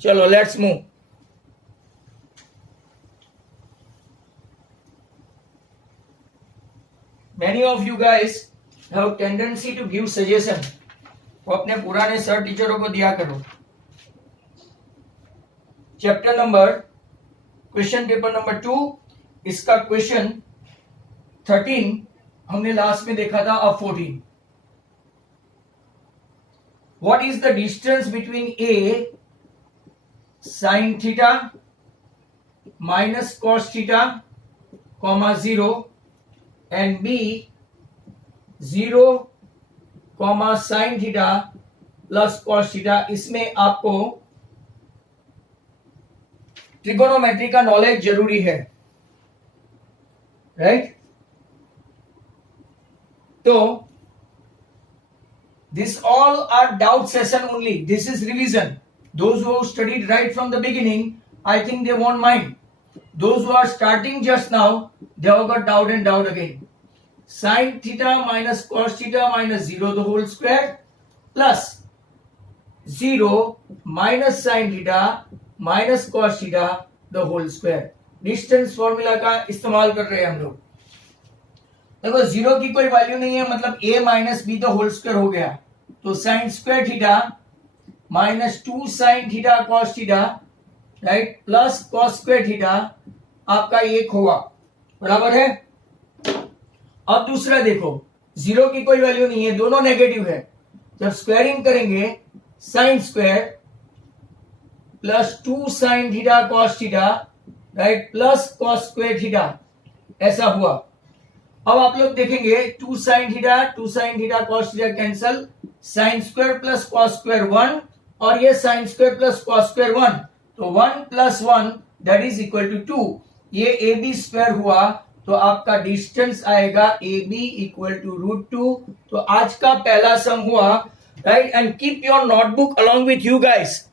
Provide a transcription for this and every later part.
चलो let's move. Many of you guys have tendency to give suggestion. वो अपने पुराने सर टीचरों को दिया करो. Chapter number question paper number 2 इसका क्वेश्चन 13 हमने लास्ट में देखा था अब 14. What is the distance between A sin theta minus cos theta comma 0 and B 0 comma sin theta plus cos theta. इसमें आपको ट्रिगोनोमेट्री का नॉलेज जरूरी है, राइट? तो this all are doubt session only. This is revision. Those who have studied right from the beginning, I think they won't mind. Those who are starting just now, they have got doubt and doubt again. Sin theta minus cos theta minus 0 the whole square plus 0 minus sin theta minus cos theta the whole square. Distance formula का इस्तेमाल कर रहे हैं हम लोग. देखो zero की कोई वैल्यू नहीं है, मतलब a minus B the whole square हो गया. तो sine square theta minus 2 sine theta cos theta, right, plus cos square theta आपका 1 होगा, बराबर है. अब दूसरा देखो, जीरो की कोई वैल्यू नहीं है, दोनों नेगेटिव है. जब स्क्वायरिंग करेंगे sine square plus 2 sine theta cos theta, right, plus cos square theta, ऐसा हुआ. अब आप लोग देखेंगे 2 sine theta cos theta cancel, sine square plus cos square 1 और ये sine square plus cos square 1, तो 1 plus 1 that is equal to 2. ये ए बी स्क्वायर हुआ, तो आपका डिस्टेंस आएगा ए बी इक्वल टू √2. तो आज का पहला सम हुआ, right. And keep your notebook along with you guys.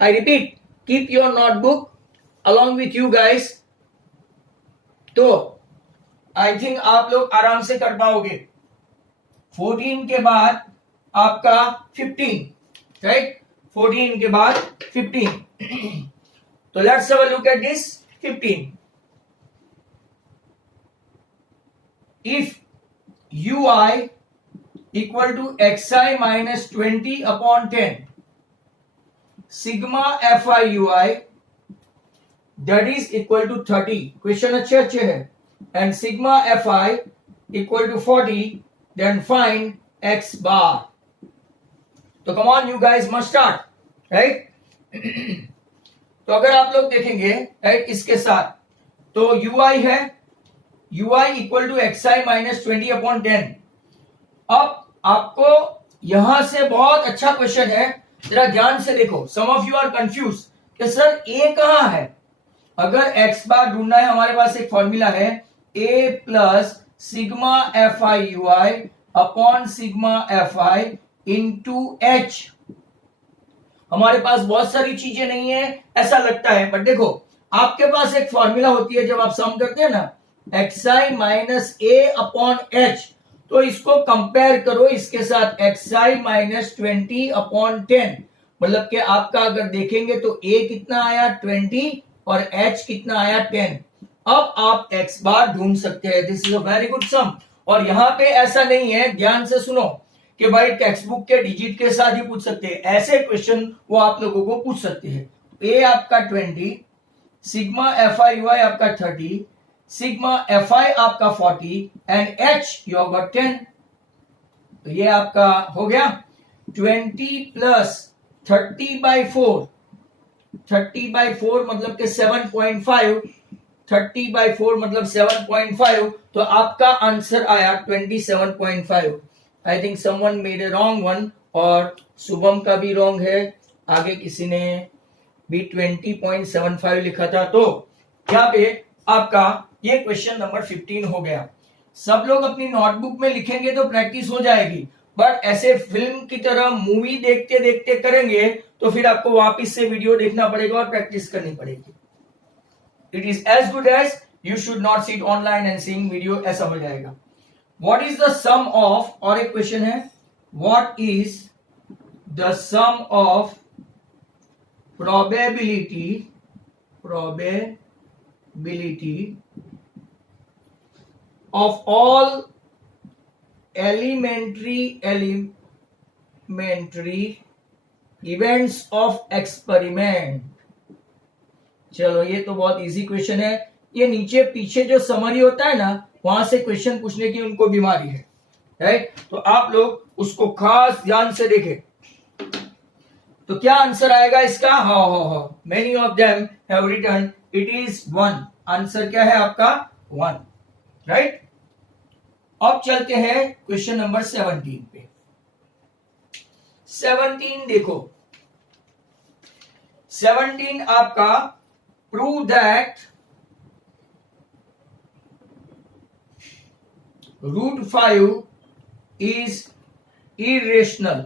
I repeat, keep your notebook along with you guys. तो आई थिंक आप लोग आराम से कर पाओगे. 14 के बाद आपका 15, राइट, 14 के बाद 15. तो let's have a look at this 15. If ui equal to xi minus 20 upon 10 sigma fi ui that is equal to 30. Question अच्छे है. and sigma fi equal to 40, then find x bar. तो come on you guys must start, right? तो अगर आप लोग देखेंगे, right, इसके साथ तो ui है, ui equal to xi minus 20 upon 10. अब आपको यहां से बहुत अच्छा क्वेश्चन है, जरा ध्यान से देखो. सम ऑफ यू आर कंफ्यूज कि सर a कहां है. अगर x बार ढूंढना है, हमारे पास एक फॉर्मूला है a plus sigma F I U I upon sigma F I into H. हमारे पास बहुत सारी चीजें नहीं है ऐसा लगता है, बट देखो आपके पास एक फॉर्मूला होती है जब आप सम करते हैं ना, xi माइनस ए अपॉन एच. तो इसको कंपेयर करो इसके साथ xi माइनस 20 अपॉन 10. मतलब कि आपका अगर देखेंगे तो a कितना आया 20 और h कितना आया 10. अब आप x बार ढूंढ सकते हैं. This is a very good sum. और यहां पे ऐसा नहीं है, ध्यान से सुनो, कि भाई टेक्स्ट बुक के डिजिट के साथ ही पूछ सकते हैं. ऐसे क्वेश्चन वो आप लोगों को पूछ सकते हैं. a आपका 20, सिग्मा एफ आई यू आई आपका 30, सिग्मा एफ आई आपका 40 एंड h यू गॉट 10. तो ये आपका हो गया 20 प्लस 30/4. 30/4 मतलब कि 7.5. 30/4 मतलब 7.5. तो आपका आंसर आया 27.5. I think someone made a wrong one, और शुभम का भी रॉन्ग है. आगे किसी ने भी 20.75 लिखा था. तो यहाँ पे आपका ये क्वेश्चन नंबर 15 हो गया. सब लोग अपनी नोटबुक में लिखेंगे तो प्रैक्टिस हो जाएगी, बट ऐसे फिल्म की तरह मूवी देखते देखते करेंगे तो फिर आपको वापस से वीडियो देखना पड़ेगा और प्रैक्टिस करनी पड़ेगी. It is as good as you should not sit online and seeing video, ऐसा हो जाएगा. What is the sum of, और एक क्वेश्चन है, what is the sum of probability of all elementary events of experiment। चलो ये तो बहुत इजी क्वेश्चन है। ये नीचे पीछे जो समरी होता है ना, वहां से क्वेश्चन पूछने की उनको बीमारी है, राइट? तो आप लोग उसको खास ध्यान से देखें। तो क्या आंसर आएगा इसका? How many of them have written, it is 1। Answer क्या है आपका? 1, राइट? अब चलते हैं क्वेश्चन नंबर 17 पे। 17 देखो, 17 आपका prove that √5 is irrational.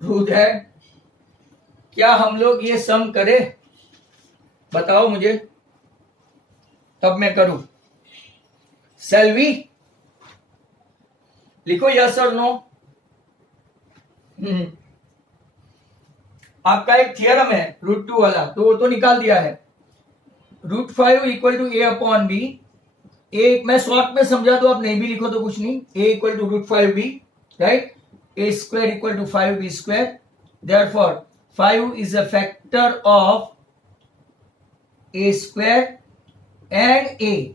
Prove that, क्या हम लोग ये सम करें? बताओ मुझे, तब मैं करूं। सेल्वी लिखो यस और नो। आपका एक थियरम है √2 वाला, तो वो तो निकाल दिया है। √5 equal to A upon B. A मैं शॉर्ट में समझा दो, आप नहीं भी लिखो तो कुछ नहीं। A equal to √5b, right? A square equal to 5b square. Therefore 5 is a factor of A square and A.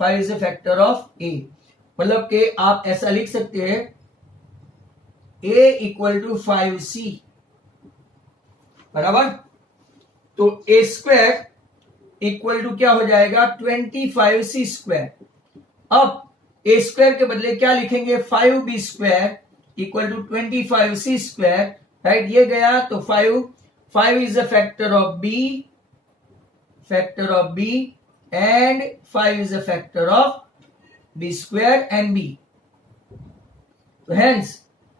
5 is a factor of A, मतलब कि आप ऐसा लिख सकते हैं a इक्वल टू 5c, बराबर? तो a स्क्वायर इक्वल टू क्या हो जाएगा? 25c square. अब a स्क्वायर के बदले क्या लिखेंगे? 5b square equal to 25c square, right? ये गया तो 5 is a factor of b and 5 is a factor of b square and b. So hence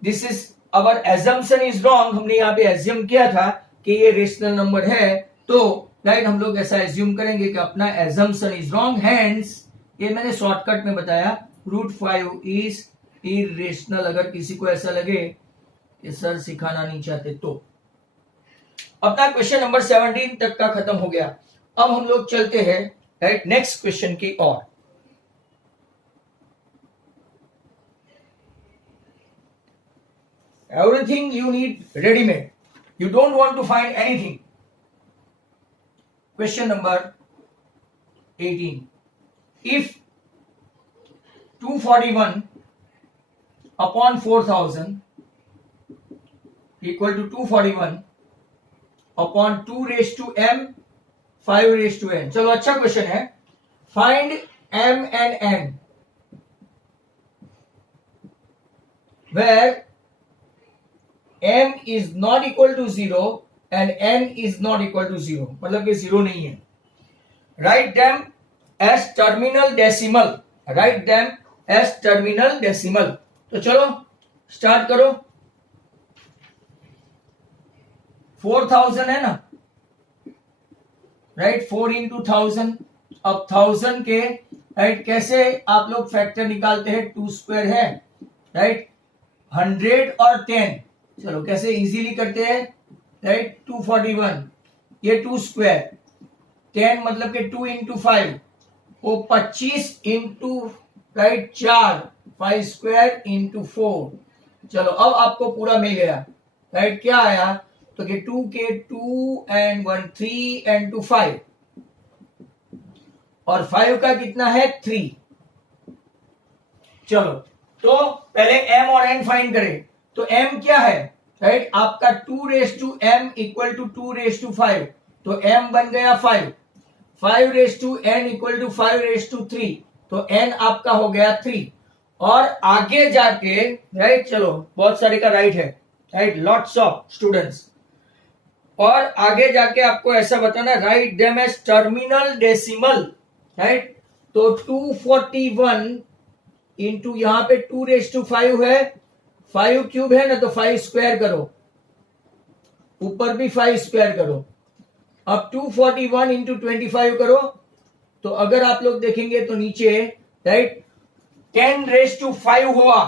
this is our assumption is wrong। हमने यहाँ पे assume किया था कि ये रेशनल नंबर है, तो राइट हम लोग ऐसा assume करेंगे कि अपना assumption is wrong। hence ये मैंने शॉर्टकट में बताया, √5 is irrational। अगर किसी को ऐसा लगे कि सर सिखाना नहीं चाहते तो। अपना क्वेश्चन नंबर 17 तक का खत्म हो गया। अब हम लोग चलते हैं राइट नेक्स्ट क्वेश्चन की ओर। Everything you need readymade, you don't want to find anything. Question number 18, if 241 upon 4000 equal to 241 upon 2 raise to m 5 raise to n। चलो अच्छा क्वेश्चन है। Find m and n where m is not equal to 0 and n is not equal to 0, मतलब कि 0 नहीं है। Write them as terminal decimal, write them as terminal decimal. तो चलो start करो। 4000 है ना, राइट? 4 इंटू 1000। अब 1000 के राइट कैसे आप लोग फैक्टर निकालते हैं? 2 स्क्वायर है, राइट? 100 और 10, चलो कैसे इजीली करते हैं, राइट? 241, ये 2 स्क्वायर, 10 मतलब कि 2 इंटू 5, वो 25 इंटू राइट 4, 5 स्क्वायर इंटू 4। चलो अब आपको पूरा मिल गया, राइट? क्या आया? तो कि 2 के 2 एंड 1 3 एंड 2 5, और 5 का कितना है? 3। चलो तो पहले m और n फाइंड करें। तो m क्या है, राइट? आपका 2 raise to m equal to 2 raise to 5, तो m बन गया 5। 5 raise to n equal to 5 raise to 3, तो n आपका हो गया 3। और आगे जाके राइट, चलो बहुत सारे का राइट है, राइट? Lots of students. और आगे जाके आपको ऐसा बताना, write them as terminal decimal, right? तो 241 इंटू यहां पे 2 रेज टू 5 है, 5 क्यूब है ना, तो 5 स्क्वायर करो, ऊपर भी 5 स्क्वायर करो। अब 241 इंटू 25 करो, तो अगर आप लोग देखेंगे तो नीचे राइट 10 रेज टू 5 हुआ,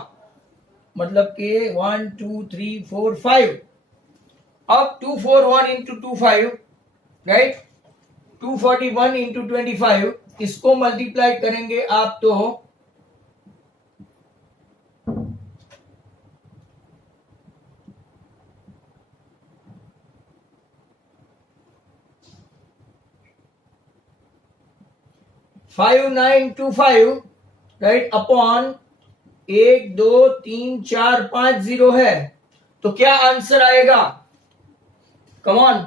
मतलब कि 1 2 3 4 5. अब 241 इंटू 25, राइट, 241 इंटू 25, इसको मल्टीप्लाई करेंगे आप तो 5925, राइट, अपॉन 1 2 3 4 5 0 है. तो क्या आंसर आएगा? कम ऑन,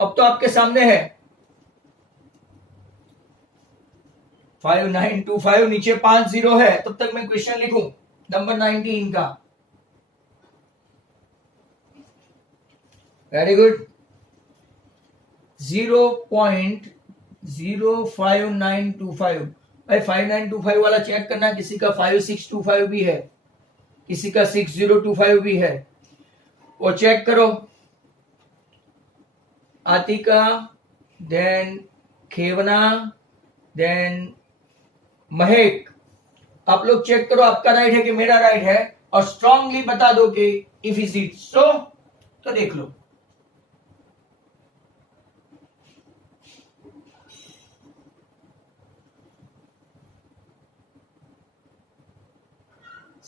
अब तो आपके सामने है. 5925, नीचे 5 0 है. तब तक मैं क्वेश्चन लिखूं नंबर 19 का. Very good. 0.05925. भाई 5925 वाला चेक करना. किसी का 5625 भी है, किसी का 6025 भी है, वो चेक करो. आतिका, देन खेवना, देन महक, आप लोग चेक करो आपका राइट है कि मेरा राइट है, और स्ट्रांगली बता दो कि इफ इज इट सो. तो देख लो.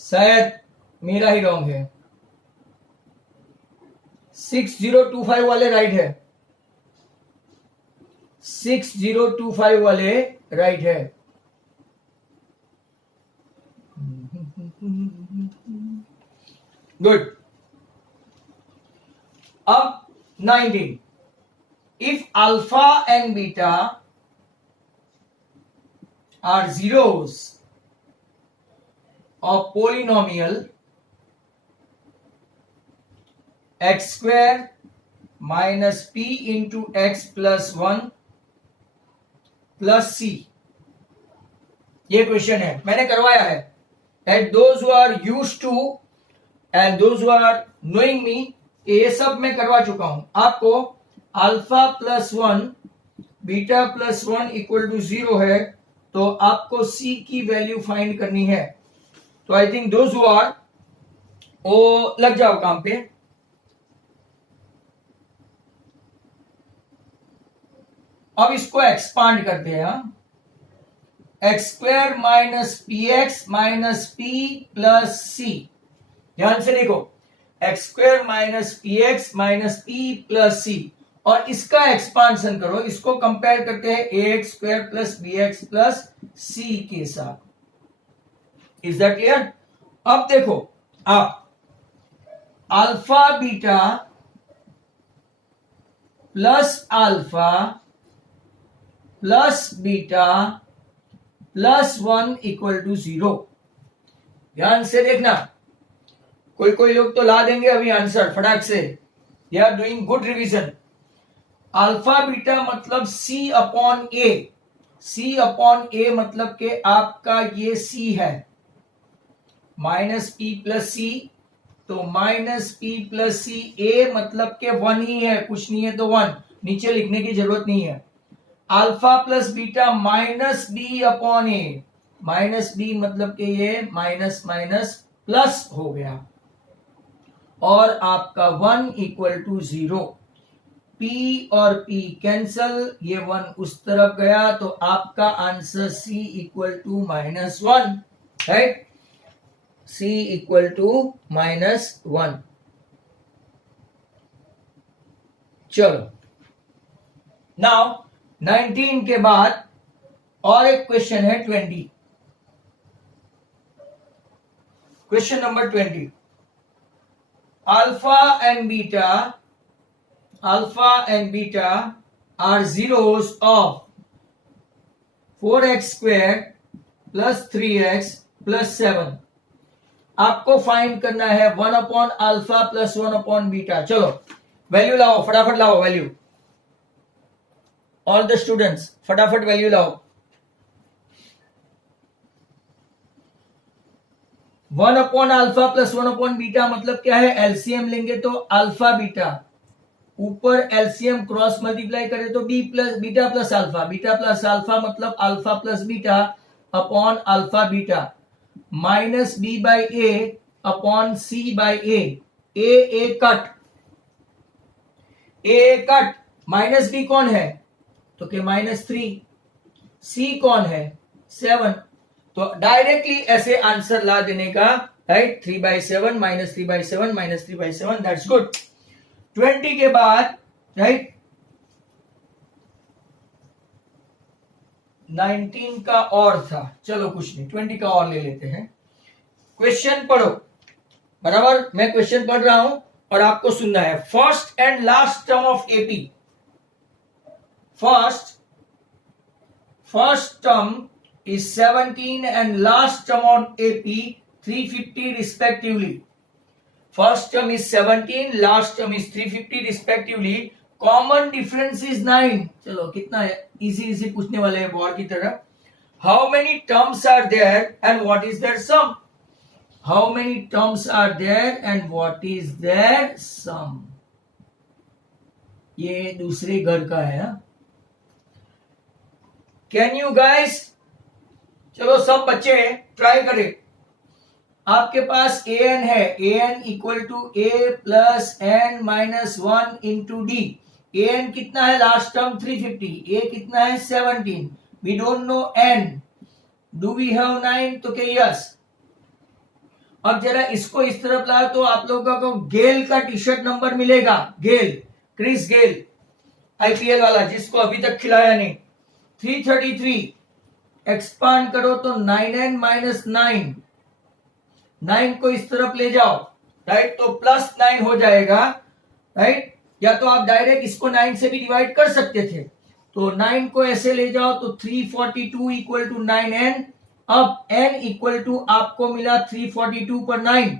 शायद मेरा ही रॉन्ग है. 6025 वाले राइट है. 6025 वाले राइट है. गुड. अब 19. If alpha and beta are zeros of polynomial x square minus p into x plus 1 plus c. ये क्वेश्चन है, मैंने करवाया है. At those who are used to and those who are knowing me, ये सब मैं करवा चुका हूं. आपको alpha plus 1 beta plus 1 equal to 0 है, तो आपको c की वैल्यू फाइंड करनी है. तो I think those who are, ओ लग जाओ काम पे. अब इसको एक्सपांड करते हैं. X square minus P X minus P plus C. ध्यान से देखो, X square minus P X minus P plus C, और इसका एक्सपांशन करो. इसको कंपेयर करते हैं A X square plus B X plus C के साथ. Is that clear? अब देखो आप, alpha beta plus alpha plus beta plus 1 equal to 0. ध्यान से देखना. कोई कोई लोग तो ला देंगे अभी आंसर फटाक से. They are doing good revision. Alpha beta मतलब c upon a. c upon a मतलब के आपका ये c है, माइनस पी प्लस सी. तो माइनस पी प्लस सी, ए मतलब के 1 ही है, कुछ नहीं है तो 1. नीचे लिखने की जरूरत नहीं है. Alpha plus beta minus B upon A. Minus B मतलब के ये माइनस माइनस प्लस हो गया, और आपका 1 इक्वल टू 0. P और P कैंसल, ये 1 उस तरफ गया, तो आपका answer C equal to -1, right. C equal to -1. चलो, नाउ 19 के बाद और एक क्वेश्चन है 20. Question number 20. Alpha and beta are zeros of 4x square plus 3x plus 7. आपको फाइंड करना है 1 upon alpha plus 1 upon beta. चलो वैल्यू लाओ, फटाफट लाओ वैल्यू. ऑल द स्टूडेंट्स फटाफट वैल्यू लाओ. 1 upon alpha plus 1 upon beta मतलब क्या है? एलसीएम लेंगे तो अल्फा बीटा, ऊपर एलसीएम क्रॉस मल्टीप्लाई करें तो B plus beta plus alpha. Beta plus alpha मतलब alpha plus beta upon alpha beta, minus B by A upon C by A cut, A cut, minus B कौन है तो के -3, सी कौन है 7, तो डायरेक्टली ऐसे आंसर ला देने का, राइट, 3/7 -3/7 -3/7, दैट्स गुड। 20 के बाद, राइट, 19 का और था, चलो कुछ नहीं, 20 का और ले लेते हैं। क्वेश्चन पढ़ो, बराबर, मैं क्वेश्चन पढ़ रहा हूं और आपको सुनना है। First and last term of AP, first term is 17 and last term on AP 350 respectively. First term is 17, last term is 350 respectively. Common difference is 9. चलो कितना है, इजी पूछने वाले हैं बोर्ड की तरह। How many terms are there and what is their sum? How many terms are there and what is their sum? ये दूसरे घर का है। Can you guys, चलो सब बच्चे ट्राई करें। आपके पास ए एन है, A N equal to A plus N minus 1 into D. A N कितना है लास्ट टर्म 350, ए कितना है 17, we don't know N, do we have 9 तो के यस। अब जरा इसको इस तरफ लाओ तो आप लोगों को गेल का टी शर्ट नंबर मिलेगा, गेल, क्रिस गेल, आईपीएल वाला, जिसको अभी तक खिलाया नहीं। 333 एक्सपांड करो तो 9n माइनस 9 को इस तरफ ले जाओ, राइट, तो +9 हो जाएगा, राइट, या तो आप डायरेक्ट इसको 9 से भी डिवाइड कर सकते थे, तो 9 को ऐसे ले जाओ तो 342 इक्वल टू 9n। अब n इक्वल टू आपको मिला 342 पर 9,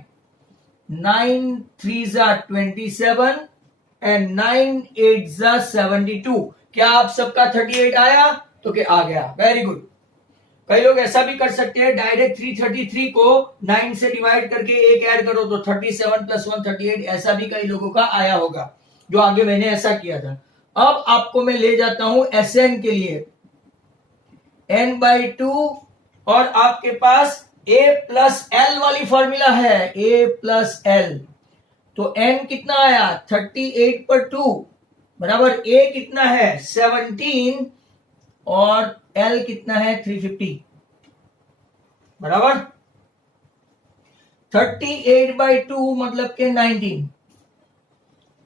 9 3 27 एंड 9 8 72। क्या आप सबका 38 आया तो क्या आ गया, वेरी गुड। कई लोग ऐसा भी कर सकते हैं, डायरेक्ट 333 को 9 से डिवाइड करके एक ऐड करो तो 37 + 1 38, ऐसा भी कई लोगों का आया होगा, जो आगे मैंने ऐसा किया था। अब आपको मैं ले जाता हूं Sn के लिए, n/2, और आपके पास a प्लस l वाली फॉर्मूला है, a प्लस l, तो n कितना आया 38 पर 2 बराबर a कितना है 17 और L कितना है 350 बराबर 38/2 मतलब के 19,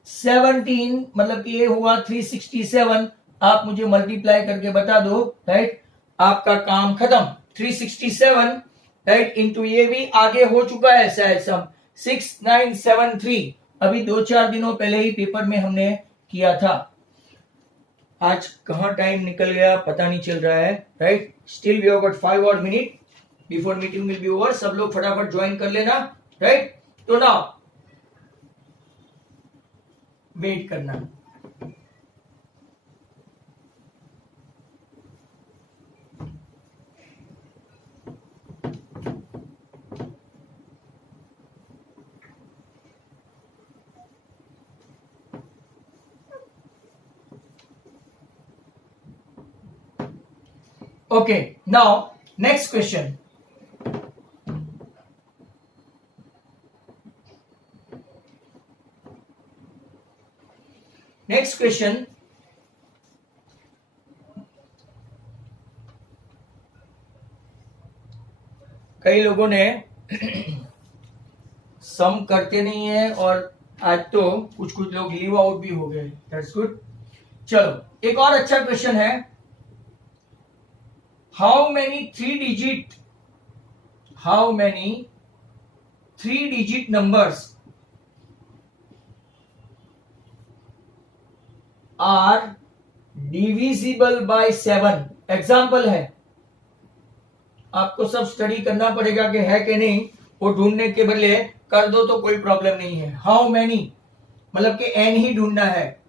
17 मतलब कि ये हुआ 367। आप मुझे मल्टीप्लाई करके बता दो, राइट, आपका काम खत्म। 367, राइट, इंटू ये भी आगे हो चुका है शायद सम 6973, अभी 2-4 दिनों पहले ही पेपर में हमने किया था। आज कहां टाइम निकल गया पता नहीं चल रहा है, right, still we have got 5 और minute before meeting will be over. सब लोग फटाफट ज्वाइन कर लेना, राइट, तो नाउ वेट करना। Okay, now next question. Next question. कई लोगों ने सम करते नहीं है और आज तो कुछ लोग लीव आउट भी हो गए, दैट्स गुड। चलो एक और अच्छा क्वेश्चन है, how many 3-digit numbers are divisible by 7? Example है, आपको सब स्टडी करना पड़ेगा कि है कि नहीं, वो ढूंढने के बदले कर दो तो कोई प्रॉब्लम नहीं है। हाउ मैनी मतलब कि n ही ढूंढना है।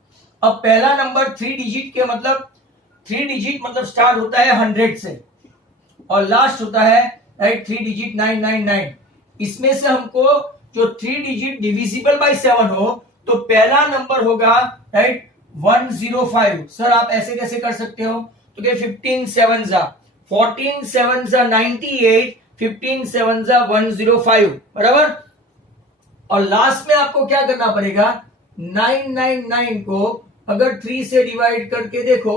अब पहला नंबर 3 डिजिट के मतलब 3 डिजिट मतलब स्टार्ट होता है 100 से और लास्ट होता है, राइट, 3 डिजिट 999। इसमें से हमको जो 3 डिजिट डिविजिबल बाय 7 हो तो पहला नंबर होगा, राइट, 105। सर आप ऐसे कैसे कर सकते हो, तो क्या 15 7 14 7 98, 15 7 105 बराबर। और लास्ट में आपको क्या करना पड़ेगा, 999 को अगर 3 से डिवाइड करके देखो,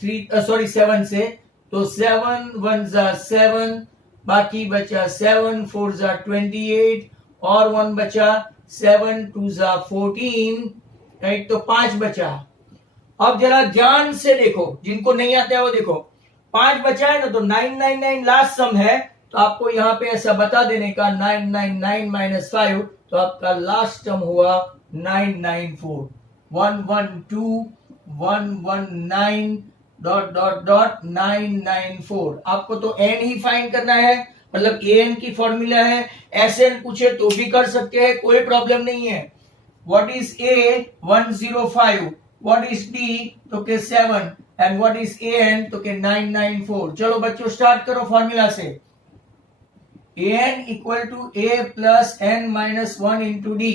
7 से, तो 7 1 जा 7, बाकी बचा 7 4 जा 28 और 1 बचा, 7 2 जा 14, राइट, तो 5 बचा। अब जरा ध्यान से देखो, जिनको नहीं आता है वो देखो, 5 बचा है ना, तो 999 लास्ट सम है, तो आपको यहाँ पे ऐसा बता देने का 999 माइनस 5, तो आपका लास्ट टर्म हुआ 994, 112 119 डॉट डॉट डॉट 994। आपको तो एन ही फाइंड करना है, मतलब ए एन की फॉर्मूला है, एस एन पूछे तो भी कर सकते हैं, कोई प्रॉब्लम नहीं है। What is A 105, what is D तो के 7 and what is A N तो के 994। चलो बच्चों स्टार्ट करो फॉर्मूला से। A N equal to A plus N minus 1 into D,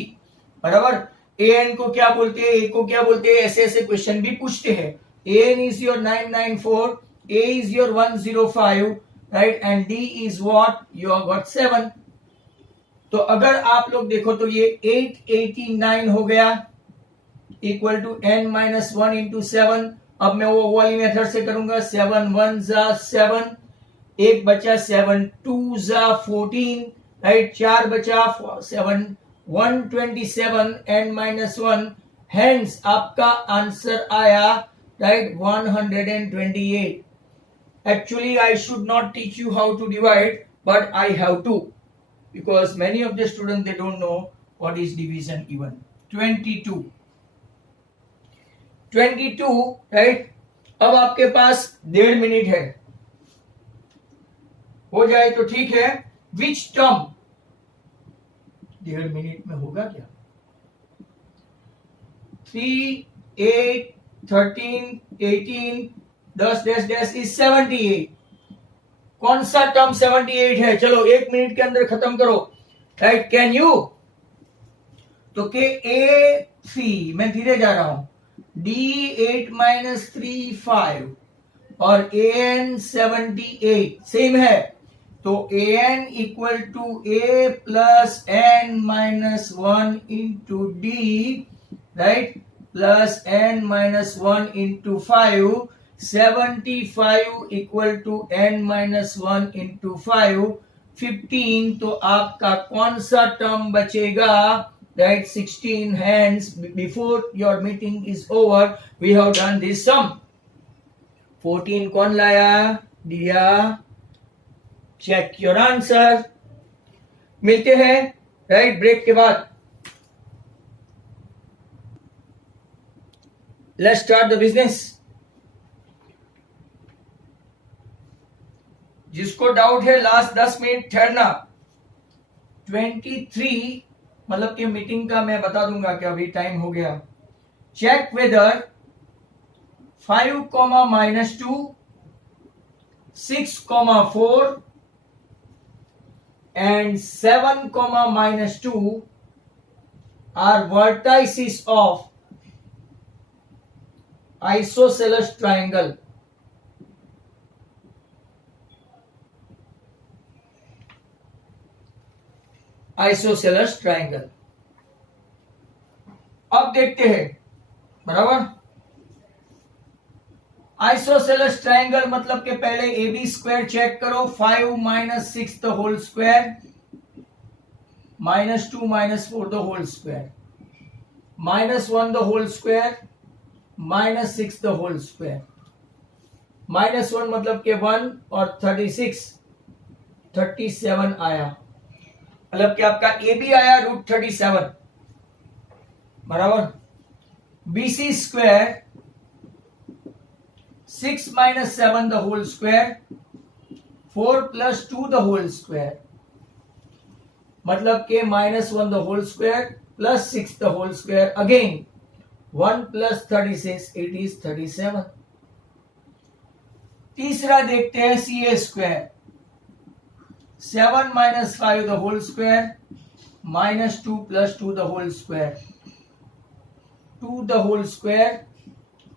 बराबर। ए एन को क्या बोलते हैं, ए को क्या बोलते हैं, ऐसे ऐसे क्वेश्चन भी पूछते हैं। A N is your 994, A is your 105, right, and D is what, you have got 7। तो अगर आप लोग देखो तो ये 889 हो गया, equal to n minus 1 into 7। अब मैं वो वाली मेथड से करूंगा, 7 1 जा 7, एक बचा 7 2 जा 14, राइट, 4 बचा 7 127 n माइनस 1, हेंस आपका आंसर आया, right, 128। Actually, I should not teach you how to divide, but I have to, because many of the students they don't know what is division even. 22, right. अब आपके पास 1.5 minute है, हो जाए तो ठीक है। विच टर्म 1.5 मिनट में होगा क्या, 3 8 13 18 10 डैश डैश इज 78। कौन सा टर्म 78 है, चलो 1 मिनट के अंदर खत्म करो, राइट, कैन यू। तो के ए 3, मैं धीरे जा रहा हूं, डी 8 माइनस 3 5 और ए एन 78 सेम है, तो A N equal to A plus N minus 1 into D, right, plus N minus 1 into 5, 75 equal to n minus 1 into 5, 15। तो आपका कौन सा टर्म बचेगा, right, 16। Hands before your meeting is over we have done this sum. 14 कौन लाया, दिया, check your answer. मिलते हैं राइट ब्रेक के बाद। Let's start the business. जिसको डाउट है लास्ट 10 मिनट ठहरना। 23 मतलब कि मीटिंग का मैं बता दूंगा कि अभी टाइम हो गया। Check whether 5 comma minus 2, 6 comma 4 and 7 comma minus 2 are vertices of isosceles triangle. Isosceles triangle. अब देखते हैं, बराबर। आइसोसेलस ट्राइंगल मतलब के पहले ए बी स्क्वायर चेक करो। 5 minus 6 the whole square minus 2 minus 4 the whole square minus 1 the whole square minus 6 the whole square. Minus 1 मतलब के 1 और 36 37 आया, मतलब कि आपका ए बी आया √37, बराबर। BC square 6 minus 7 the whole square, 4 plus 2 the whole square, मतलब के minus 1 the whole square plus 6 the whole square, again 1 plus 36 it is 37। तीसरा देखते हैं सी ए square 7 minus 5 the whole square minus 2 plus 2 the whole square, 2 the whole square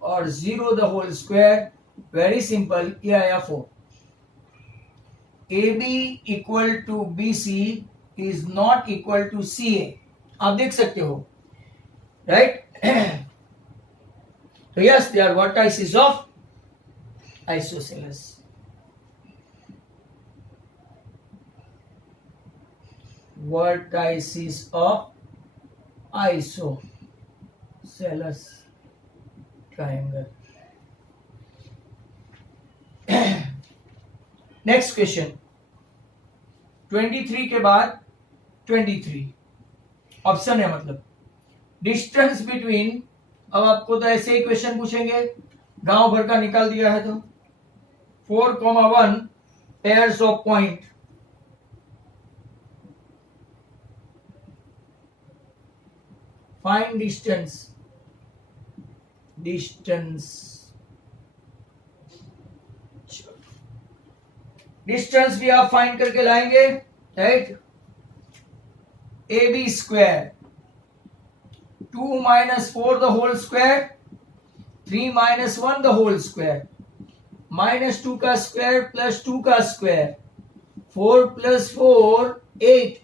और 0 the whole square. Very simple, ये आया 4। A B equal to B C is not equal to C A. आप देख सकते हो, राइट? तो yes, they are vertices of isosceles. Vertices of isosceles triangle. Next question 23 के बाद 23 ऑप्शन है, मतलब डिस्टेंस बिटवीन. अब आपको तो ऐसे ही क्वेश्चन पूछेंगे, गांव भर का निकाल दिया है तो 4,1 pairs of point. Find distance. Distance भी आप फाइंड करके लाएंगे, right? A B square 2 minus 4 the whole square, 3 minus 1 the whole square, minus 2 का स्क्वायर प्लस 2 का स्क्वायर, 4 प्लस 4 8.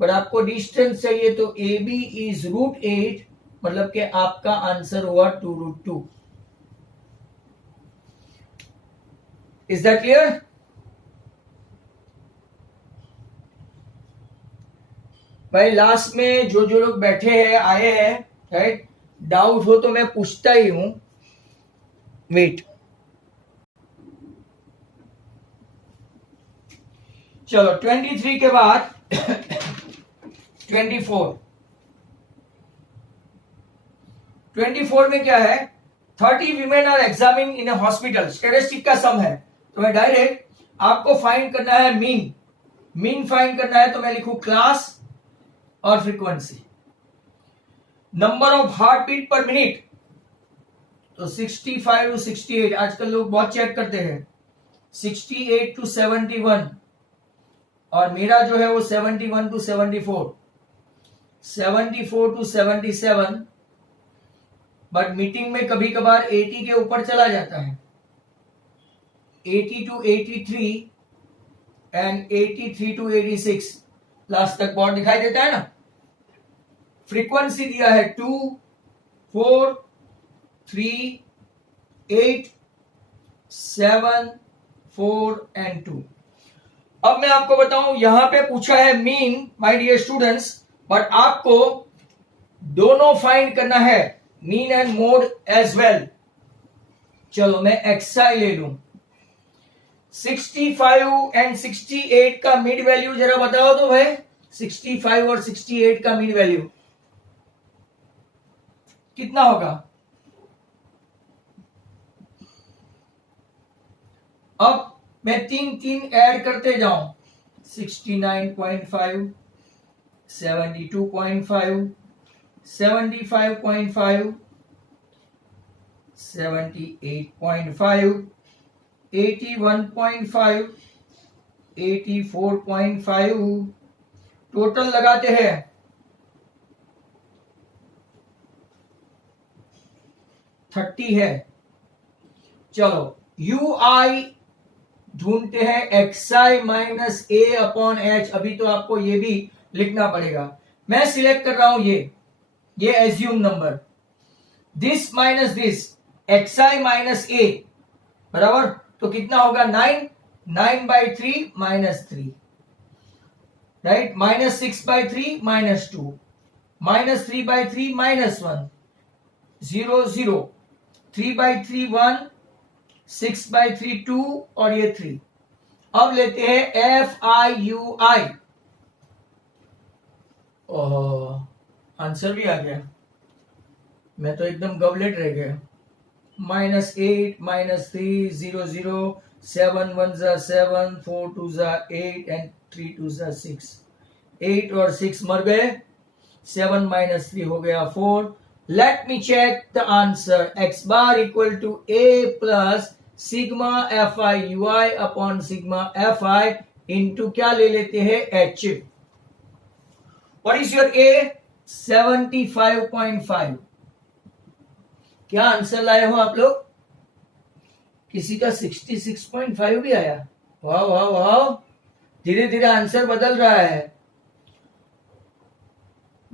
पर आपको डिस्टेंस चाहिए तो ए बी इज √8, मतलब कि आपका आंसर हुआ 2√2. Is that clear? भाई लास्ट में जो जो लोग बैठे हैं, आए हैं, राइट, डाउट हो तो मैं पूछता ही हूं. वेट, चलो 23 के बाद 24. 24 में क्या है? 30 women are examine in a hospital. Statistic का सम है, तो मैं डायरेक्ट आपको फाइंड करना है मीन. मीन फाइंड करना है तो मैं लिखूं क्लास और frequency. Number of heart beat per minute, तो 65 to 68. आजकल लोग बहुत चेक करते हैं. 68 to 71, और मेरा जो है वो 71 to 74, 74 to 77. बट मीटिंग में कभी कभार 80 के ऊपर चला जाता है. 80 to 83 एंड 83 to 86 लास्ट तक बहुत दिखाई देता है ना. फ्रीक्वेंसी दिया है 2, 4, 3, 8, 7, 4 एंड 2. अब मैं आपको बताऊं, यहां पे पूछा है mean, my dear students, but आपको दोनों फाइंड करना है, mean and mode as well. चलो मैं एक्सआई ले लूं. 65 एंड 68 का मिड वैल्यू जरा बताओ तो भाई. 65 और 68 का मिड वैल्यू कितना होगा? अब मैं 3 ऐड करते जाऊं. 69.5, 72.5, 75.5, 78.5, 81.5, 84.5. टोटल लगाते हैं 30 है. चलो यू आई ढूंढते हैं, x I minus A upon H. अभी तो आपको ये भी लिखना पड़ेगा. मैं सिलेक्ट कर रहा हूं ये assume number. This minus this, X I minus A बराबर, तो कितना होगा? 9/3 माइनस 3, राइट? -6/3 -2, -3/3 -1, 0 0, 3/3 1, 6/3 2 और ये 3. अब लेते हैं FIUI. आंसर भी आ गया, मैं तो एकदम गवलेट रह गया. -8 -3 0 0, 7 1 7, 4 2 8 एंड 3 2 6. 8 और 6 मर गए. 7 - 3 हो गया 4. Let me check the answer. X bar equal to A plus sigma FIUI upon sigma FI into क्या ले लेते हैं? H. What is your A? 75.5. क्या आंसर लाए हो आप लोग? किसी का 66.5 भी आया. वाह वाह वाह, धीरे धीरे आंसर बदल रहा है.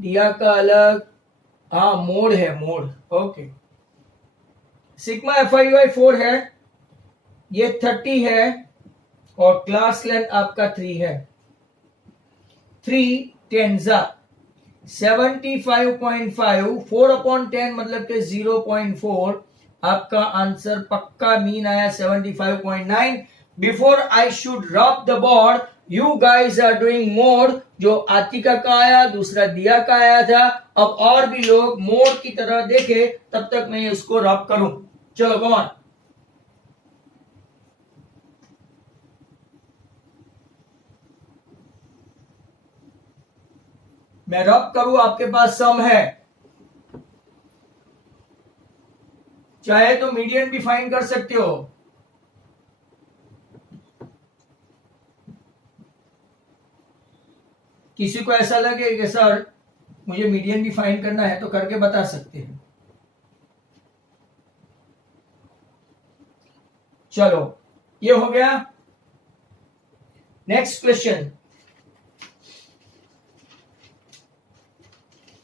दिया का अलग, हाँ मोड है, mode, okay. Sigma F I U I 4 है, ये 30 है और क्लास लेंथ आपका 3 है। 3 टेंजा 75.5, 4/10 मतलब के 0.4। आपका आंसर पक्का मीन आया 75.9। Before I should rub the board, you guys are doing mode. जो आतिका का आया, दूसरा दिया का आया था। अब और भी लोग मोड की तरह देखे, तब तक मैं उसको रब करूं। चलो गो ऑन। मैं रब करूं, आपके पास सम है, चाहे तो मीडियन भी फाइंड कर सकते हो। किसी को ऐसा लगे कि सर मुझे मीडियन भी फाइंड करना है, तो करके बता सकते हैं। चलो ये हो गया। नेक्स्ट क्वेश्चन,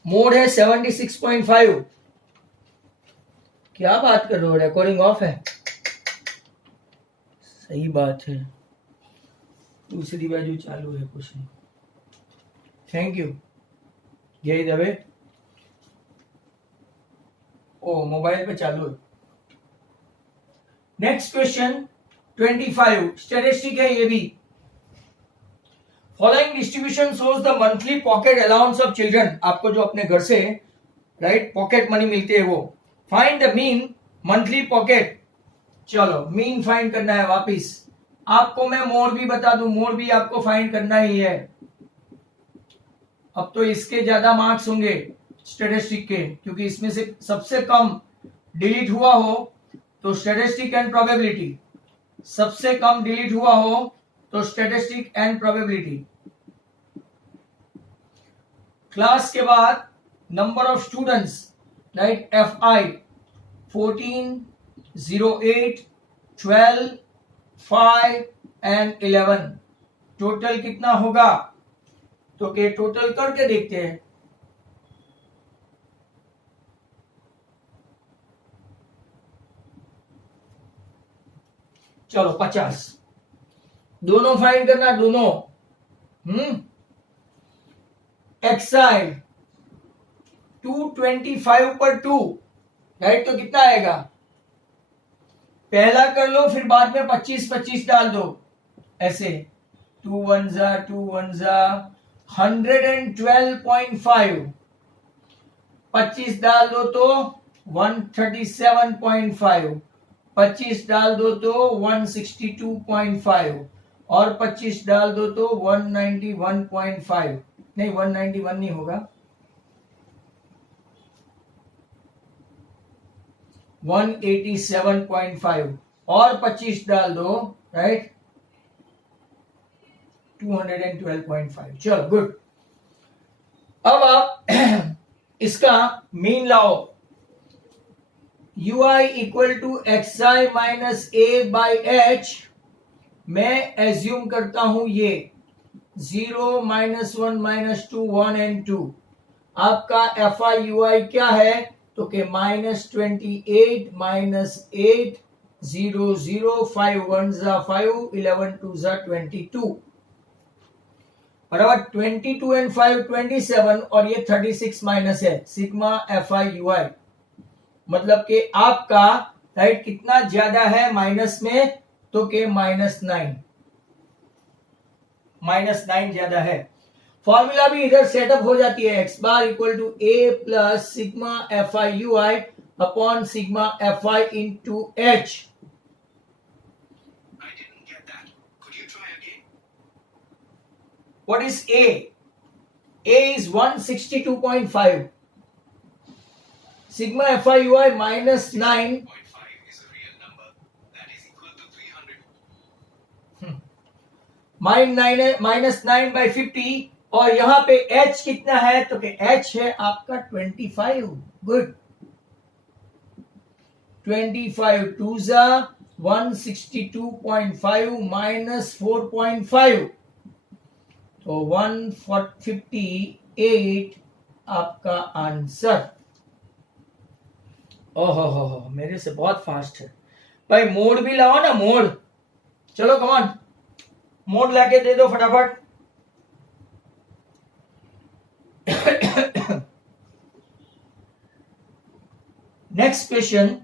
मोड है 76.5। क्या बात कर रहे हो, रिकॉर्डिंग ऑफ है? सही बात है, दूसरी बाजू चालू है, कुछ नहीं। Thank you. यही दबे, ओ मोबाइल पे चालू है। नेक्स्ट क्वेश्चन 25, स्टैटिस्टिक है ये भी। Following distribution shows the monthly pocket allowance of children. आपको जो अपने घर से राइट पॉकेट मनी मिलती है वो। Find the mean monthly pocket. चलो मीन फाइंड करना है वापिस। आपको मैं मोड भी बता दूं, मोड भी आपको फाइंड करना ही है। अब तो इसके ज्यादा मार्क्स होंगे स्टैटिस्टिक के, क्योंकि इसमें से सबसे कम डिलीट हुआ हो तो स्टैटिस्टिक एंड प्रोबेबिलिटी, सबसे कम डिलीट हुआ हो तो स्टैटिस्टिक एंड प्रोबेबिलिटी। क्लास के बाद number of students right, F I 14, 08, 12, 5 and 11। Total कितना होगा? तो के टोटल करके देखते हैं। चलो 50, दोनों फाइंड करना, दोनों। एक्साइड 225 पर 2 राइट, तो कितना आएगा? पहला कर लो, फिर बाद में 25-25 डाल दो, ऐसे 2 1 जा 2 1 जा 112.5, 25 डाल दो तो 137.5, 25 डाल दो तो 162.5 और 25 डाल दो तो 191.5। नहीं 191 नहीं होगा, 187.5 और 25 डाल दो राइट 212.5। चलो गुड। अब आप इसका मीन लाओ। ui equal to xi minus a by h. मैं एज्यूम करता हूं ये 0, -1, -2, 1 एंड 2। आपका fi क्या है? तो के -28 -8 0 0 5 1 जा 5 11 2 जा 22 बराबर 22 एंड 5 27 और ये 36 माइनस है सिग्मा FI UI। मतलब कि आपका राइट कितना ज्यादा है माइनस में? तो के -9 ज्यादा है। फॉर्मूला भी इधर सेटअप हो जाती है, x bar equal to a plus sigma FI UI upon sigma FI into h। What is A? A is 162.5. Sigma FI UI minus 9 is a real number that is equal to 300. minus 9 by 50 और यहाँ पे h कितना है? तो कि h है आपका 25। Good. 25 2 जा 162.5 माइनस 4.5 तो 158 आपका आंसर। ओहो हो, मेरे से बहुत फास्ट है भाई। मोड भी लाओ ना, मोड। चलो कमान, मोड लाके दे दो फटाफट। नेक्स्ट क्वेश्चन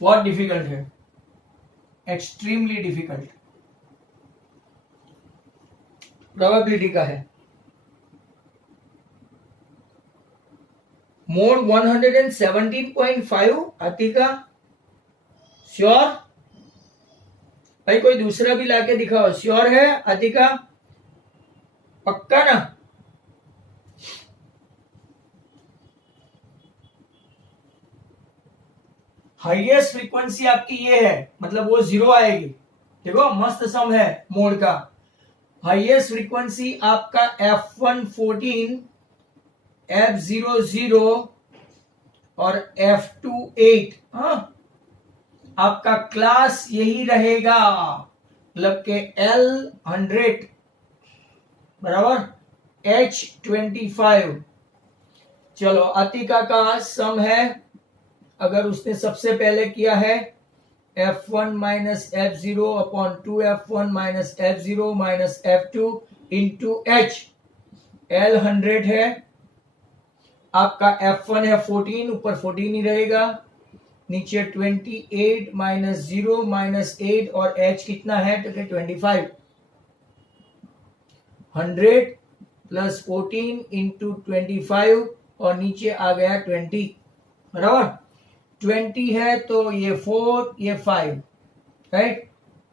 बहुत डिफिकल्ट है, एक्सट्रीमली डिफिकल्ट, प्रोबेबिलिटी का है। मोड 117.5 अतिका, श्योर भाई? कोई दूसरा भी लाके दिखाओ। श्योर है अतिका? पक्का ना? हाईएस्ट फ्रीक्वेंसी आपकी ये है, मतलब वो 0 आएगी। देखो मस्त सम है मोड का। हाईएस्ट फ्रीक्वेंसी आपका F114, F00 और F28। हाँ, आपका क्लास यही रहेगा, मतलब के L100 बराबर H25। चलो अतिका का सम है, अगर उसने सबसे पहले किया है F1 minus F0 upon 2F1 minus F0 minus F2 into H, L100 है आपका, F1 है 14, ऊपर 14 ही रहेगा, नीचे 28 माइनस 0 माइनस 8 और H कितना है तो 25। 100 प्लस 14 इंटू 25 और नीचे आ गया 20 बराबर। 20 है तो ये 4, ये 5, राइट?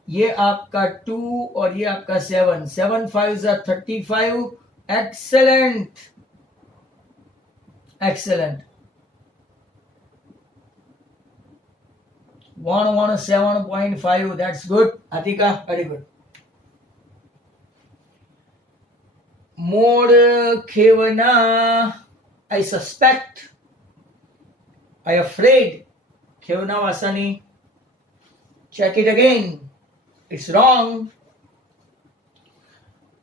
ये आपका 2 और ये आपका 7, 7 5 35। Excellent, excellent. 117.5, that's good Atika, very good. Mode Khevna, I suspect, I afraid, Khevna Vasani. Check it again. It's wrong.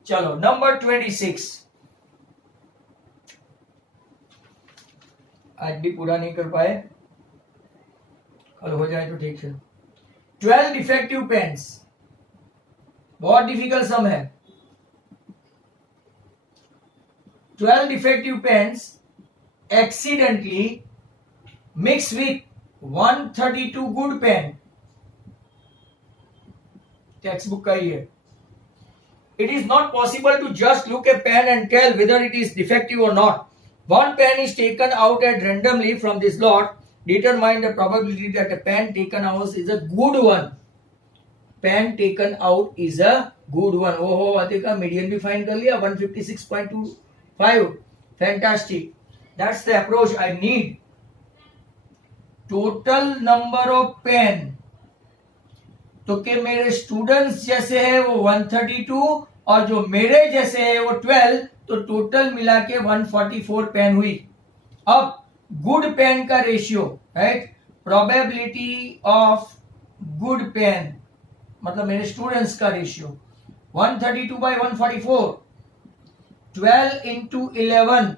चलो नंबर 26। आज भी पूरा नहीं कर पाए, कल हो जाए तो ठीक है। 12 डिफेक्टिव पेन्स, बहुत डिफिकल्ट सम है। 12 defective pens accidentally mixed with 132 good pen, text book का ही है। It is not possible to just look a pen and tell whether it is defective or not. One pen is taken out at randomly from this lot. Determine the probability that a pen taken out is a good one. Pen taken out is a good one. ओहो Atika, median भी find कर लिया, 156.25। Fantastic. That's the approach I need. Total number of pen, तो के मेरे students जैसे है वो 132 और जो मेरे जैसे है वो 12, तो टोटल मिला के 144 पेन हुई। अब गुड पेन का ratio, right? Probability of good pen मतलब मेरे स्टूडेंट्स का ratio 132 by 144, 12 into 11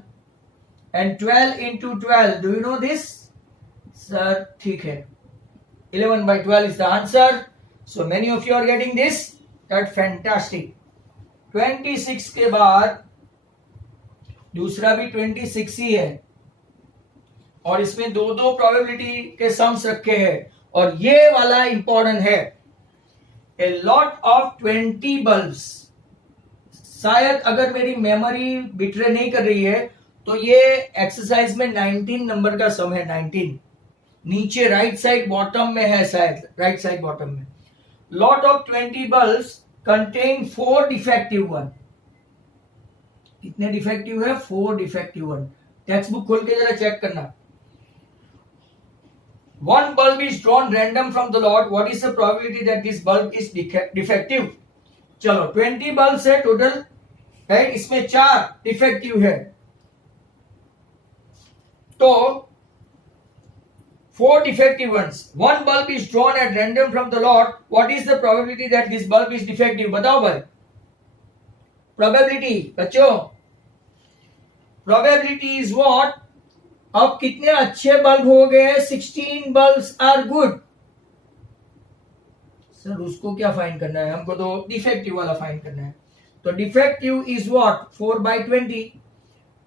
and 12 into 12. Do you know this? Sir, ठीक है, 11 by 12 is the answer. So many of you are getting this. That's fantastic. 26 के बाद दूसरा भी 26 ही है और इसमें दो दो प्रोबेबिलिटी के सम्स रखे हैं और ये वाला इंपॉर्टेंट है। A lot of 20 bulbs, शायद अगर मेरी मेमोरी बिट्रे नहीं कर रही है तो ये एक्सरसाइज में 19 नंबर का सम है। 19 नीचे राइट साइड बॉटम में है, शायद राइट साइड बॉटम में। Lot of 20 bulbs contain 4 defective one. कितने डिफेक्टिव है? 4 डिफेक्टिव वन। टेक्स्ट बुक खोल के जरा चेक करना। One bulb is drawn random from the lot. What is the probability that this bulb is defective? चलो 20 bulbs है total, है इसमें 4 डिफेक्टिव है, तो 4 defective ones. One bulb is drawn at random from the lot. What is the probability that this bulb is defective? बताओ भाई, probability बच्चों। Probability is what? अब कितने अच्छे बल्ब हो गए? 16 बल्ब्स आर गुड। सर उसको क्या फाइंड करना है? हमको तो डिफेक्टिव वाला फाइंड करना है। तो डिफेक्टिव इज व्हाट? 4/20।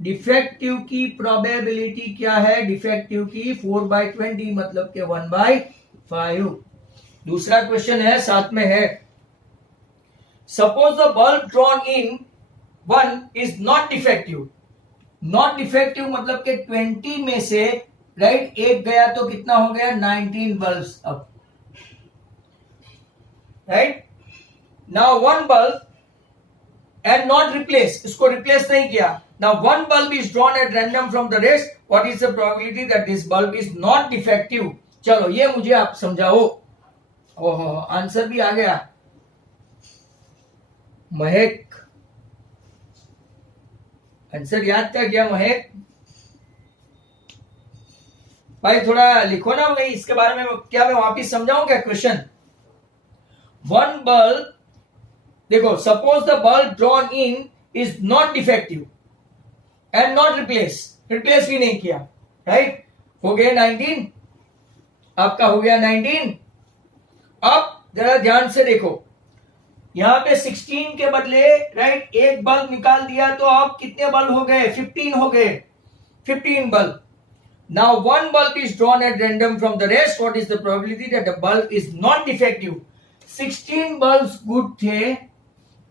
डिफेक्टिव की प्रोबेबिलिटी क्या है? डिफेक्टिव की 4/20 मतलब के 1/5। दूसरा क्वेश्चन है, साथ में है, suppose the bulb drawn in 1 is not defective. Not defective मतलब के 20 में से राइट एक गया तो कितना हो गया? 19 बल्ब्स अब, right. Now one bulb and not replace, इसको रिप्लेस नहीं किया। Now one bulb is drawn at random from the rest, what is the probability that this bulb is not defective? चलो ये मुझे आप समझाओ। ओहो, आंसर भी आ गया। महक, आंसर याद था क्या महक? भाई थोड़ा लिखो ना भाई इसके बारे में। क्या मैं वापिस समझाऊं क्या क्वेश्चन? वन बल्ब, देखो, suppose the bulb drawn in is not defective and not replace, replace भी नहीं किया, राइट। हो गया 19, आपका हो गया 19। अब जरा ध्यान से देखो, यहां पे 16 के बदले राइट एक बल्ब निकाल दिया तो अब कितने बल्ब हो गए? 15 हो गए, 15 bulb. Now one bulb is drawn at random from the rest, what is the probability that the bulb is not defective? 16 bulbs good थे,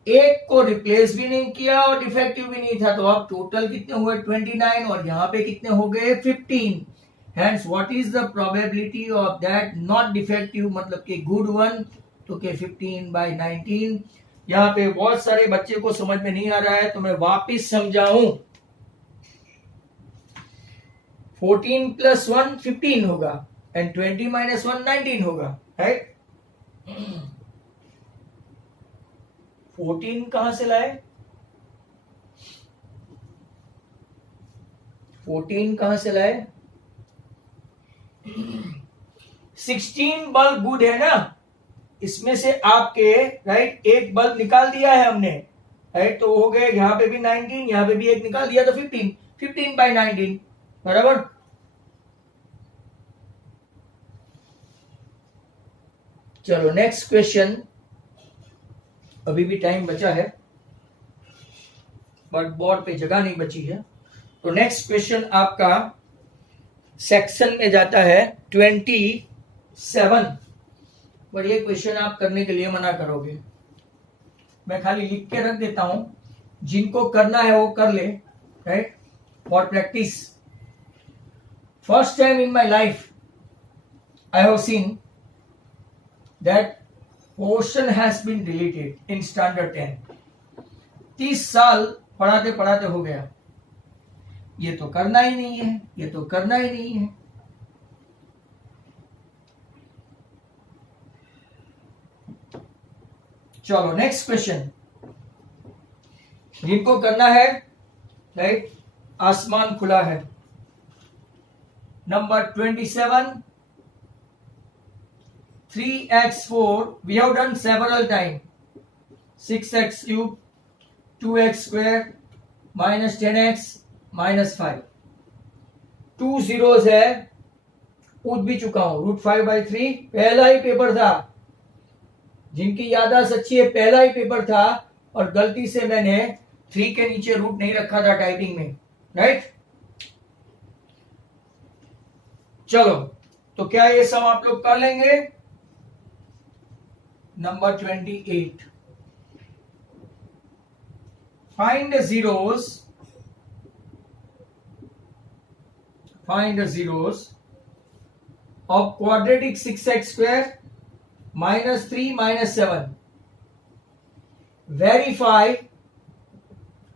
एक को रिप्लेस भी नहीं किया और डिफेक्टिव भी नहीं था, तो अब टोटल कितने हुए? 29, और यहां पे कितने हो गए? 15। Hence, what is the probability of that not defective मतलब के good one? तो के 15/19। यहाँ पे बहुत सारे बच्चे को समझ में नहीं आ रहा है तो मैं वापिस समझाऊं। 14 + 1 15 होगा एंड 20 - 1 19 होगा, राइट। 14 कहां से लाए? 14 कहां से लाए? 16 बल्ब गुड है ना, इसमें से आपके राइट एक बल्ब निकाल दिया है हमने, राइट। तो हो गए यहां पे भी 19, यहां पे भी एक निकाल दिया तो 15, 15/19 बराबर। चलो नेक्स्ट क्वेश्चन, अभी भी टाइम बचा है बट बोर्ड पे जगह नहीं बची है। तो नेक्स्ट क्वेश्चन आपका सेक्शन में जाता है 27, पर ये क्वेश्चन आप करने के लिए मना करोगे। मैं खाली लिख के रख देता हूं, जिनको करना है वो कर ले, right, for practice. First time in my life I have seen that portion has been deleted in standard 10। 30 साल पढ़ाते पढ़ाते हो गया, ये तो करना ही नहीं है, ये तो करना ही नहीं है। चलो नेक्स्ट क्वेश्चन, जिनको करना है राइट, आसमान खुला है। Number 27, 3x4 we have done several times, 6x³ 2x² -10x -5, 2 zeros है, पूछ भी चुका हूं। √5/3 पहला ही पेपर था, जिनकी याददाश्त अच्छी है पहला ही पेपर था, और गलती से मैंने 3 के नीचे रूट नहीं रखा था टाइपिंग में, राइट। चलो तो क्या ये सब आप लोग कर लेंगे? Number 28, find the zeros of quadratic 6x² -3 -7. Verify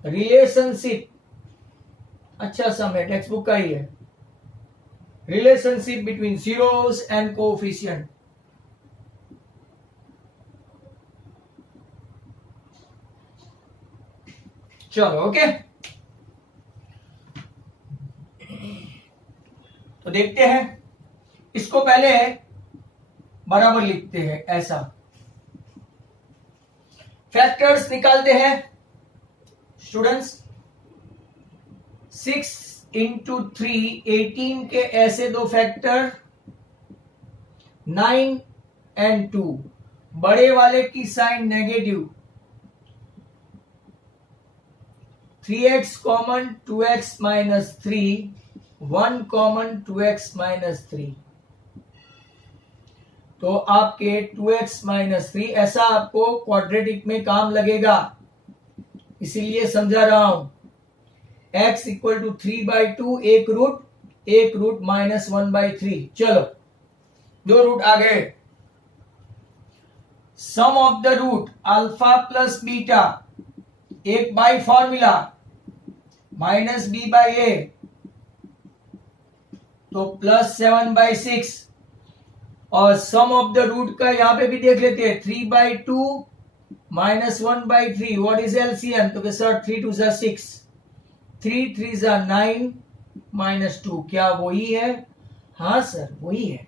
relationship, अच्छा सम है, टेक्स्ट बुक का ही है। Relationship between zeros and coefficient. चलो ओके, तो देखते हैं। इसको पहले बराबर लिखते हैं ऐसा, फैक्टर्स निकालते हैं स्टूडेंट्स। 6 इंटू 3 18 के ऐसे दो फैक्टर 9 एंड 2, बड़े वाले की sign negative, 3x common 2x minus 3, 1 common 2x minus 3, तो आपके 2x माइनस 3, ऐसा आपको क्वाड्रेटिक में काम लगेगा, इसीलिए समझा रहा हूं। x इक्वल टू 3/2, एक रूट माइनस 1/3। चलो दो रूट आ गए। Sum of the root alpha plus beta, एक by formula minus B by A, तो प्लस 7/6, और सम ऑफ द रूट का यहां पे भी देख लेते हैं, 3/2 माइनस 1/3, व्हाट इज एलसीएम? तो सर 3 2 6, 3 3 9 माइनस 2, क्या वही है? हाँ सर वही है,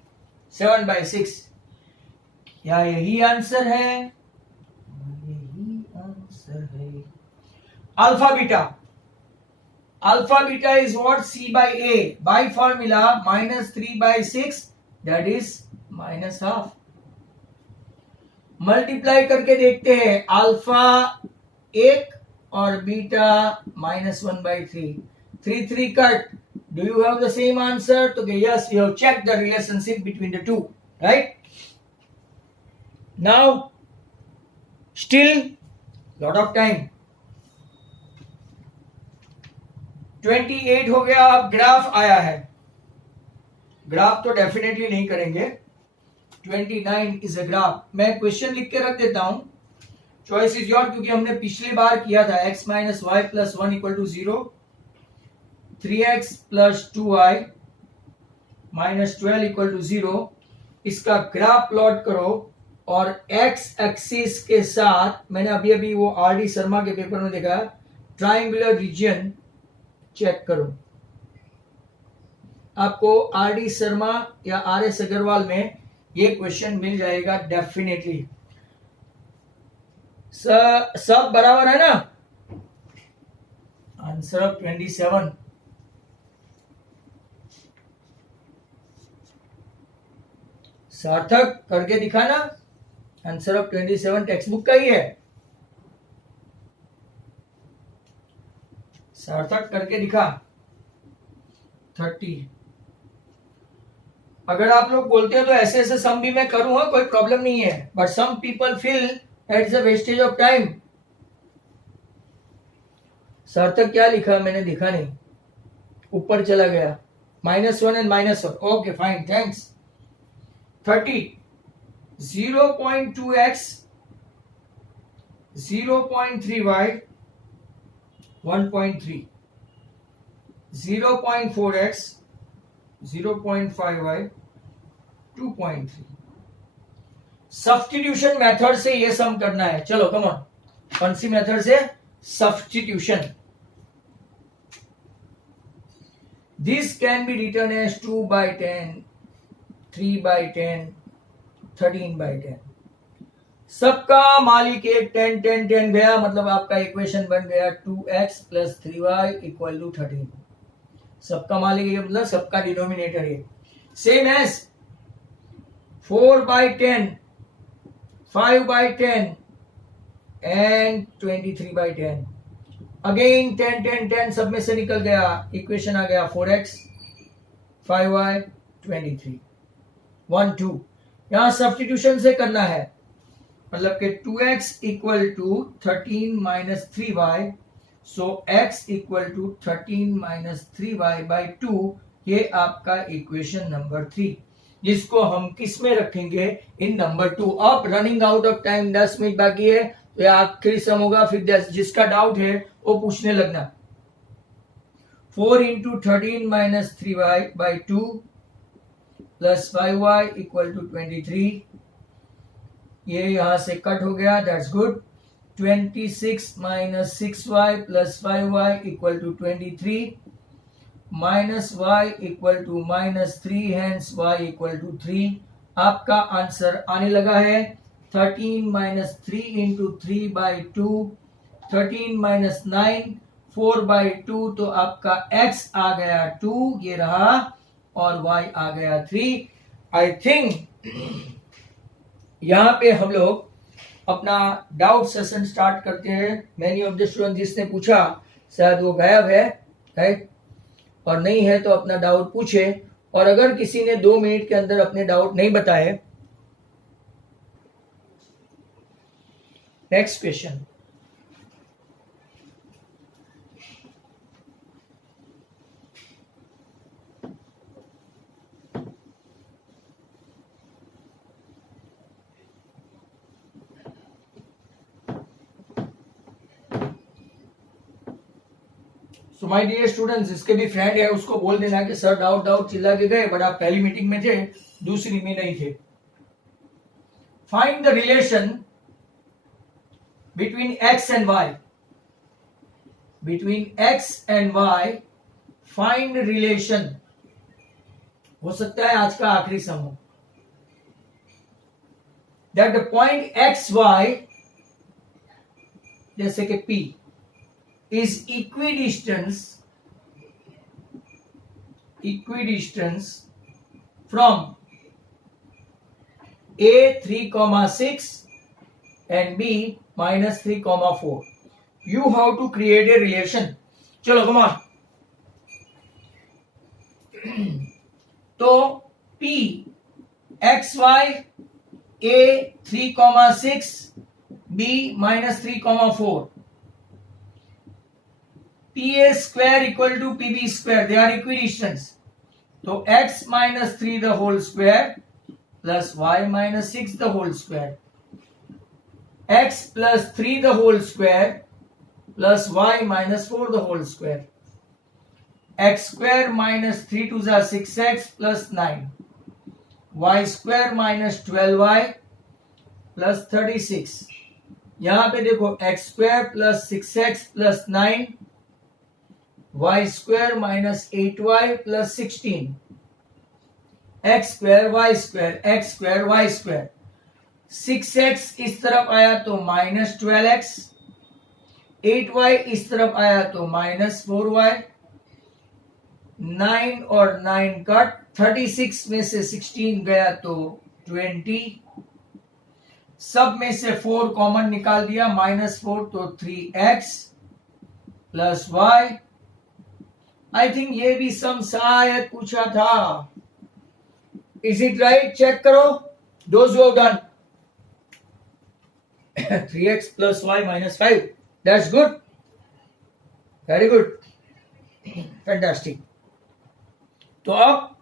7/6। क्या यही आंसर है? यही आंसर है। Alpha beta is what? C by A, by formula minus 3/6, that is minus half. Multiply करके देखते हैं, अल्फा 1 और beta minus 1/3, 3 3 cut, do you have the same answer? तो yes, you have check the relationship between the two, right? Now still lot of time, 28 हो गया। अब graph आया है, ग्राफ तो डेफिनेटली नहीं करेंगे, 29 इज अ ग्राफ। मैं क्वेश्चन लिख के रख देता हूं, चॉइस इज योर, क्योंकि हमने पिछली बार किया था x minus y plus 1 equal to 0, 3x plus 2y minus 12 equal to 0। इसका ग्राफ प्लॉट करो और x एक्सिस के साथ, मैंने अभी अभी वो आर.डी. शर्मा के पेपर में देखा, ट्राइंगुलर रीजन चेक करो। आपको आर.डी. शर्मा या आर.एस. अग्रवाल में ये क्वेश्चन मिल जाएगा डेफिनेटली। सब बराबर है ना? आंसर ऑफ 27, सार्थक करके दिखाना। आंसर ऑफ 27 टेक्स्ट बुक का ही है, सार्थक करके दिखा। 30। अगर आप लोग बोलते हो तो ऐसे ऐसे सम भी मैं करूंगा, कोई प्रॉब्लम नहीं है, but some people feel it's a wastage of time. Sarthak क्या लिखा? मैंने दिखा नहीं, ऊपर चला गया, -1 एंड -1, okay fine, thanks. 30, 0.2x, 0.3y 1.3, 0.4x, 0.5y 2.3। Substitution method से ये सम करना है। चलो कम ऑन, कौन सी मेथड से? Substitution. This can be written as 2/10, 3/10, 13/10। सबका मालिक एक 10 10 10 गया, मतलब आपका इक्वेशन बन गया 2x plus 3y equal to 13। सबका मालिक ये मतलब सबका डिनोमिनेटर है। Same as 4/10, 5/10 and 23/10। अगेन 10 10 10 सब में से निकल गया, इक्वेशन आ गया 4x 5y 23 1 2। यहां सब्स्टिट्यूशन से करना है, मतलब कि 2x equal to 13 minus 3y, so x equal to 13 minus 3y by 2। ये आपका इक्वेशन नंबर 3, जिसको हम किस में रखेंगे? इन नंबर 2। अब running out of time, 10 minute बाकी है, तो ये आखिरी सम होगा, फिर जिसका डाउट है वो पूछने लगना। 4 into 13 minus 3y by 2 plus 5y equal to 23। ये यहां से कट हो गया, that's good. 26 minus 6y plus 5y equal to 23, minus y equal to -3, hence y equal to 3। आपका आंसर आने लगा है 13 माइनस 3 इंटू 3 बाई 2, 13 माइनस 9, 4/2, तो आपका x आ गया 2, ये रहा, और y आ गया 3। आई थिंक यहां पे हम लोग अपना डाउट सेशन स्टार्ट करते हैं। मैनी ऑफ द स्टूडेंट जिसने पूछा शायद वो गायब है, राइट, और नहीं है तो अपना डाउट पूछे। और अगर किसी ने 2 मिनट के अंदर अपने डाउट नहीं बताए, next question. So my dear students, जिसके भी फ्रेंड है उसको बोल देना कि सर डाउट डाउट चिल्ला के गए, बट आप पहली मीटिंग में थे, दूसरी में नहीं थे। Find the relation between x and y। Between x and y find relation. हो सकता है आज का आखिरी सम हो। That the point x y, जैसे कि P is equidistance from A 3,6 and B minus 3,4. You have to create a relation. चलो come on. तो P x y A 3,6 B minus 3,4, PA square equal to PB square, they are equidistants. So x minus 3 the whole square plus y minus 6 the whole square, x plus 3 the whole square plus y minus 4 the whole square, x square minus 3 to the 6x plus 9, y square minus 12y plus 36। यहां पे देखो x square plus 6x plus 9, y square minus 8y plus 16, x square y square, x square y square, 6x इस तरफ आया तो minus 12x, 8y इस तरफ आया तो minus 4y, 9 और 9 कट, 36 में से 16 गया तो 20, सब में से 4 कॉमन निकाल दिया, -4 तो 3x plus y। I think ये भी सम शायद पूछा था। Is it right? चेक करो those who have done. 3x plus y minus 5, that's good, very good, fantastic। तो अब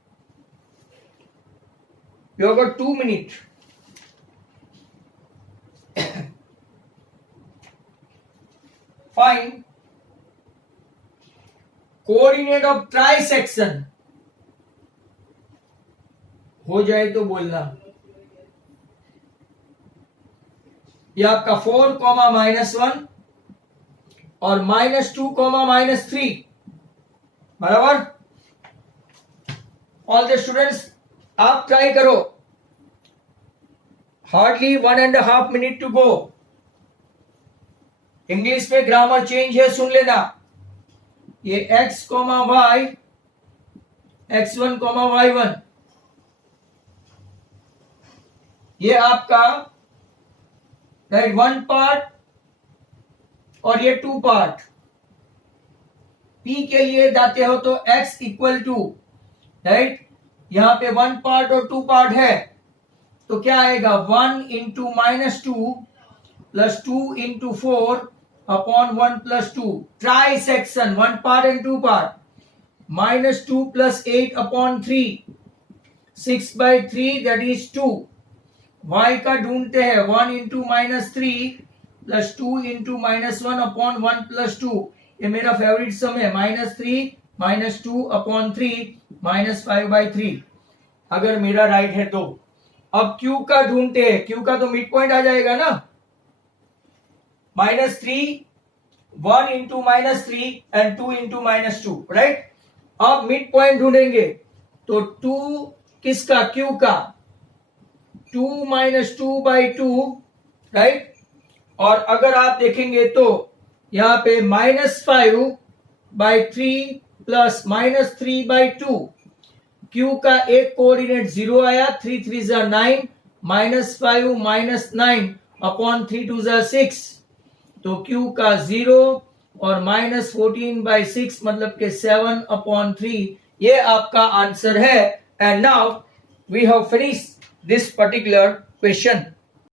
you have got 2 minutes। Find coordinate of trisection. हो जाए तो बोलना। ये आपका 4, -1 और -2, -3, बराबर। ऑल द स्टूडेंट्स आप ट्राई करो। Hardly 1.5 minute to go. English में ग्रामर चेंज है, सुन लेना। ये x, y, x1, y1, ये आपका राइट 1 पार्ट और ये 2 पार्ट। P के लिए जाते हो तो x इक्वल टू, राइट, यहां पे 1 पार्ट और 2 पार्ट है, तो क्या आएगा 1 into -2 plus 2 into 4 upon 1 plus 2, trisection 1 part and 2 part, -2 plus 8 upon 3, 6/3 that is 2। y का ढूंढते हैं 1 into -3 plus 2 into -1 upon 1 plus 2। ये मेरा फेवरेट सम है, -3 -2 upon 3 -5/3, अगर मेरा राइट है तो। अब q का ढूंढते हैं, q का तो मिड पॉइंट आ जाएगा ना, -3, 1 into -3 and 2 into -2, राइट। अब मिड पॉइंट ढूंढेंगे तो 2 किसका, Q का, 2 - 2/2, राइट। और अगर आप देखेंगे तो यहां पे -5 बाई 3 प्लस -3/2। Q का एक कोऑर्डिनेट 0 आया, 3 3 जा 9, -5 -9 अपॉन 3 2 जा 6, तो Q का 0 और -14/6 मतलब के 7/3, ये आपका आंसर है। And now we have finished this particular question.